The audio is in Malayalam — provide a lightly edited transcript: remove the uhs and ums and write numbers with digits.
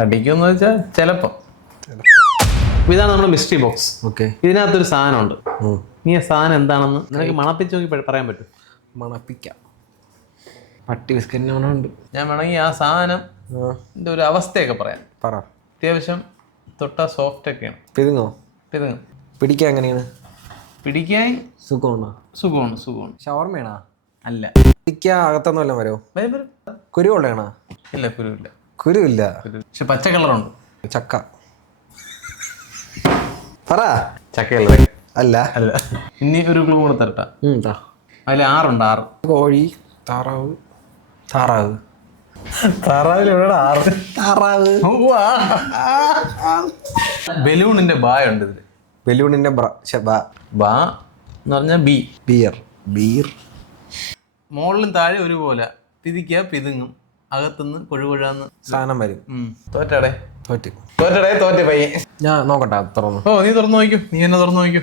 കടിക്കുമെന്ന് വെച്ചാൽ ചിലപ്പോൾ. ഇതാണ് നമ്മുടെ മിസ്റ്ററി ബോക്സ്. ഓക്കെ. ഇതിനകത്തൊരു സാധനമുണ്ട്. നീ ആ സാധനം എന്താണെന്ന് നിനക്ക് മണപ്പിച്ച് നോക്കി പറയാൻ പറ്റും? മണപ്പിക്കാം. പട്ടി ബിസ്ക്കറ്റിനുണ്ട്. ഞാൻ വേണമെങ്കിൽ ആ സാധനം ഒരു അവസ്ഥയൊക്കെ പറയാം. പറ. അത്യാവശ്യം തൊട്ട സോഫ്റ്റ് ഒക്കെയാണ്. പിതുങ്ങോ? പിതുങ്ങും. പിടിക്കാൻ എങ്ങനെയാണ്? പിടിക്കാൻ സുഖമാണോ? സുഖമാണ്. ഷവർമയാണോ? അല്ല. പിടിക്കാൻ അകത്തൊന്നും വല്ലതും വരുമോ? കുരുവുള്ളതാണോ? ഇല്ല, കുരുവില്ല. കുരുവില്ല, പക്ഷെ പച്ച കളറുണ്ട്. ചക്ക. പറ. ചക്ക കളറ് അല്ല. അല്ല. ഇനി ഒരു ക്ലൂ കൂടെ തരട്ടാ. അതിൽ 6 ഉണ്ട്. 6. കോഴി, താറാവ്. താറാവ്. താറാവിലെവിടെ 6? താറാവ്. ബലൂണിന്റെ ബായുണ്ട് ഇതില്. ബലൂണിന്റെ ബാ എന്ന് പറഞ്ഞാൽ ബി. ബിയർ. ബീർ. മുകളിലും താഴെ ഒരുപോലെ പിതിക്കുക, പിതുങ്ങും. അകത്തുനിന്ന് കൊഴുകൊഴാന്ന് സാധനം വരും. തോറ്റടേ തോറ്റ് പയ്യെ. ഞാൻ നോക്കട്ടെ തുറന്നു. നീ തുറന്നു നോക്കൂ. നീ എന്നെ തുറന്നു നോക്കൂ.